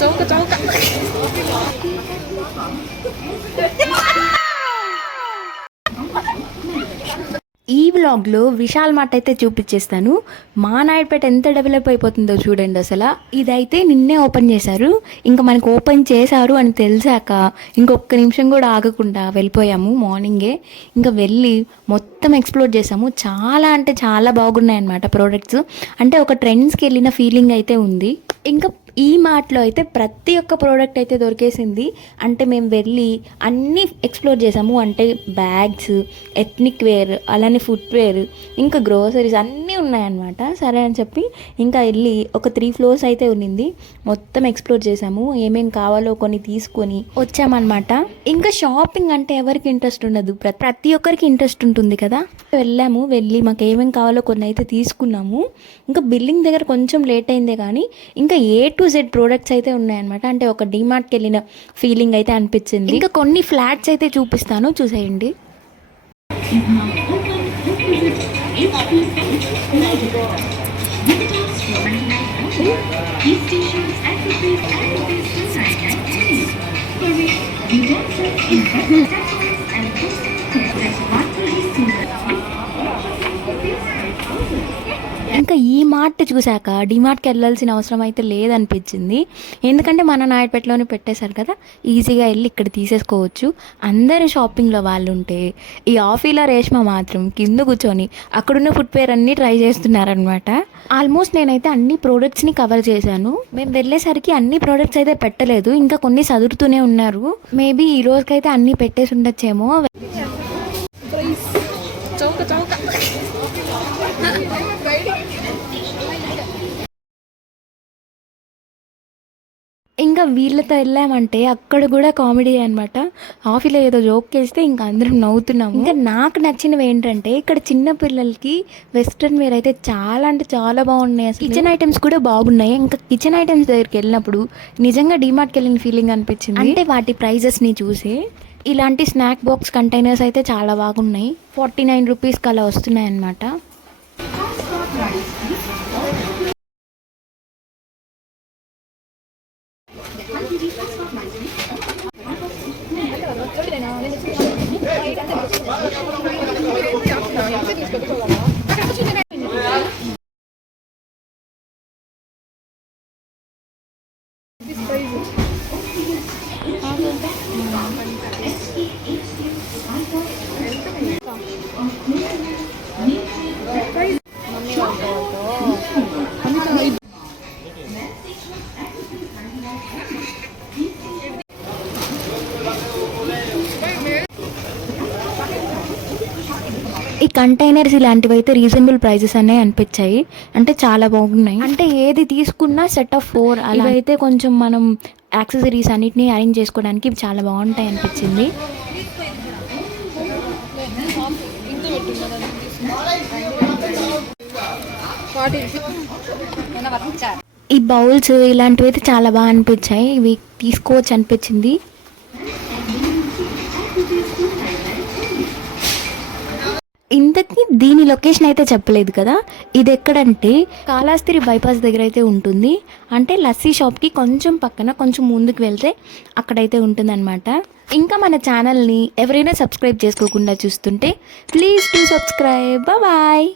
చౌక ఈ వ్లాగ్లో విశాల్ మార్ట్ అయితే చూపించేస్తాను. మా నాయుడుపేట ఎంత డెవలప్ అయిపోతుందో చూడండి. అసలు ఇదైతే నిన్నే ఓపెన్ చేశారు. ఇంకా మనకు ఓపెన్ చేశారు అని తెలిసాక ఇంకొక నిమిషం కూడా ఆగకుండా వెళ్ళిపోయాము. మార్నింగే ఇంకా వెళ్ళి మొత్తం ఎక్స్ప్లోర్ చేసాము. చాలా అంటే చాలా బాగున్నాయి అన్నమాట ప్రోడక్ట్స్. అంటే ఒక ట్రెండ్స్కి వెళ్ళిన ఫీలింగ్ అయితే ఉంది. ఇంకా ఈ మార్ట్లో అయితే ప్రతి ఒక్క ప్రోడక్ట్ అయితే దొరికేసింది. అంటే మేము వెళ్ళి అన్నీ ఎక్స్ప్లోర్ చేసాము. అంటే బ్యాగ్స్, ఎథ్నిక్ వేర్, అలానే ఫుట్వేర్, ఇంకా గ్రోసరీస్ అన్నీ ఉన్నాయన్నమాట. సరే అని చెప్పి ఇంకా వెళ్ళి ఒక 3 floors అయితే ఉన్నింది. మొత్తం ఎక్స్ప్లోర్ చేసాము. ఏమేమి కావాలో కొన్ని తీసుకొని వచ్చామన్నమాట. ఇంకా షాపింగ్ అంటే ఎవరికి ఇంట్రెస్ట్ ఉండదు, ప్రతి ఒక్కరికి ఇంట్రెస్ట్ ఉంటుంది కదా. వెళ్ళాము, వెళ్ళి మాకు ఏమేమి కావాలో కొన్ని అయితే తీసుకున్నాము. ఇంకా బిల్లింగ్ దగ్గర కొంచెం లేట్ అయిందే కానీ ఇంకా A to Z ప్రోడక్ట్స్ అయితే ఉన్నాయన్నమాట. అంటే ఒక డీమార్ట్కి వెళ్ళిన ఫీలింగ్ అయితే అనిపించింది. ఇంకా కొన్ని ఫ్లాట్స్ అయితే చూపిస్తాను, చూసేయండి. ఇంకా ఈ మార్ట్ చూశాక డిమార్ట్కి వెళ్ళాల్సిన అవసరం అయితే లేదనిపించింది. ఎందుకంటే మన నాయుడుపేటలోనే పెట్టేశారు కదా, ఈజీగా వెళ్ళి ఇక్కడ తీసేసుకోవచ్చు. అందరు షాపింగ్లో వాళ్ళు ఉంటే ఈ ఆఫీలో రేష్మ మాత్రం కింద కూర్చొని అక్కడున్న ఫుట్వేర్ అన్నీ ట్రై చేస్తున్నారనమాట. ఆల్మోస్ట్ నేనైతే అన్ని ప్రోడక్ట్స్ని కవర్ చేశాను. మేము వెళ్ళేసరికి అన్ని ప్రోడక్ట్స్ అయితే పెట్టలేదు, ఇంకా కొన్ని చదువుతూనే ఉన్నారు. మేబీ ఈ రోజుకైతే అన్నీ పెట్టేసి ఉండొచ్చేమో. ఇంకా వీళ్ళతో వెళ్ళామంటే అక్కడ కూడా కామెడీ అనమాట. ఆఫీలో ఏదో జోక్ చేస్తే ఇంకా అందరం నవ్వుతున్నాము. ఇంకా నాకు నచ్చినవి ఏంటంటే ఇక్కడ చిన్న పిల్లలకి వెస్ట్రన్ వేర్ అయితే చాలా అంటే చాలా బాగున్నాయి. అసలు కిచెన్ ఐటమ్స్ కూడా బాగున్నాయి. ఇంకా కిచెన్ ఐటమ్స్ దగ్గరికి వెళ్ళినప్పుడు నిజంగా డీమార్ట్కి వెళ్ళిన ఫీలింగ్ అనిపించింది. అంటే వాటి ప్రైజెస్ని చూసి ఇలాంటి స్నాక్ బాక్స్ కంటైనర్స్ అయితే చాలా బాగున్నాయి. 49 రూపీస్కి అలా వస్తున్నాయి అన్నమాట. ఈ కంటైనర్స్ ఇలాంటివి అయితే రీజనబుల్ ప్రైజెస్ అనే అనిపించాయి. అంటే చాలా బాగున్నాయి. అంటే ఏది తీసుకున్నా సెట్ ఆఫ్ 4 అలా అయితే కొంచెం మనం యాక్సెసరీస్ అన్నిటినీ అరేంజ్ చేసుకోవడానికి చాలా బాగుంటాయి అనిపించింది. ఈ బౌల్స్ ఇలాంటివి అయితే చాలా బాగా అనిపించాయి. ఇవి తీసుకోవచ్చు అనిపించింది. ఇంతకీ దీని లొకేషన్ అయితే చెప్పలేదు కదా. ఇది ఎక్కడంటే కాళహస్తి బైపాస్ దగ్గర అయితే ఉంటుంది. అంటే లస్సీ షాప్కి కొంచెం పక్కన కొంచెం ముందుకు వెళ్తే అక్కడైతే ఉంటుందన్నమాట. ఇంకా మన ఛానల్ని ఎవరైనా సబ్స్క్రైబ్ చేసుకోకుండా చూస్తుంటే ప్లీజ్ డూ సబ్స్క్రైబ్. బాయ్.